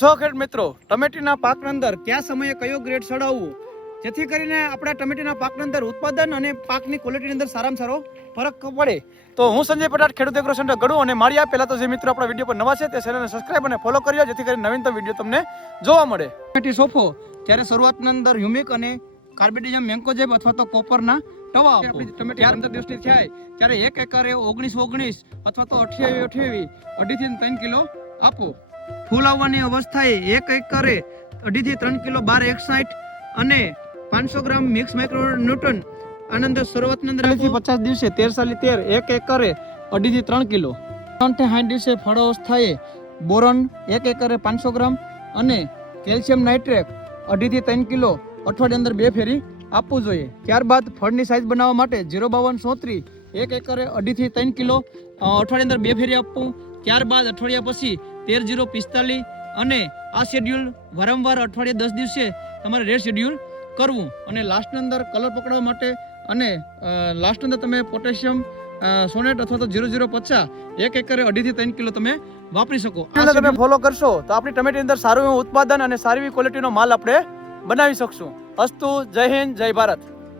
ખેડૂત મિત્રો, ટમેટીના પાકની અંદર કયા સમયે કયો ગ્રેડ ચડાવવું જેથી કરીને આપણા ટમેટીના પાકની અંદર ઉત્પાદન અને પાકની ક્વોલિટીની અંદર સારામાં સારો ફરક પડે. તો હું સંજય પટાટ, ખેડૂત એગ્રો સેન્ટર ગઢુ, અને મારી આ પહેલા તો જે મિત્રો આપણા વિડીયો પર નવા છે તે ચેનલને સબસ્ક્રાઇબ અને ફોલો કરી જેથી કરીને નવીનતમ વિડીયો તમને જોવા મળે. ટમેટી સોફો ત્યારે શરૂઆતની અંદર હ્યુમિક અને કાર્બેડિઝમ મેન્કોજેબ અથવા તો કોપરના ટવા આપો. ટમેટી 15 દિવસની થાય ત્યારે 1 એકરે 19-19 અથવા તો 28-28 2.5 થી 3 કિલો આપો. ફૂલ આવવાની અવસ્થાએ 1 એકરે 2.5 થી 3 કિલો 12-61 અને 500 ગ્રામ મિક્સ માઇક્રોન્યુટ્રન આનંદ શરૂઆતની અંદર 50 દિવસે 13-13 1 એકરે 2.5 થી 3 કિલો. 60 દિવસે ફળ અવસ્થાએ બોરોન 1 એકરે 500 ગ્રામ અને કેલ્શિયમ નાઇટ્રેટ 2.5 થી 3 કિલો અઠવાડિયા અંદર 2 ફેરી આપવું જોઈએ. ત્યારબાદ ફળની સાઇઝ બનાવવા માટે 052-34 1 એકરે 2.5 થી 3 કિલો અઠવાડિયા અંદર 2 ફેરી આપવું. ત્યારબાદ અઠવાડિયા પછી 13-045 અને આ શેડ્યુલ વારંવાર અઠવાડિયે 10 દિવસે તમારે રેડ શેડ્યુલ કરવું. અને લાસ્ટની અંદર કલર પકડવા માટે અને લાસ્ટની અંદર તમે પોટેશિયમ સોનેટ અથવા તો 0050 1 એકરે 2.5 થી 3 કિલો તમે વાપરી શકો. તમે ફોલો કરશો તો આપણી ટમેટી અંદર સારું એવું ઉત્પાદન અને સારી એવી ક્વોલિટીનો માલ આપણે બનાવી શકશું. અસ્તુ. જય હિન્દ, જય ભારત.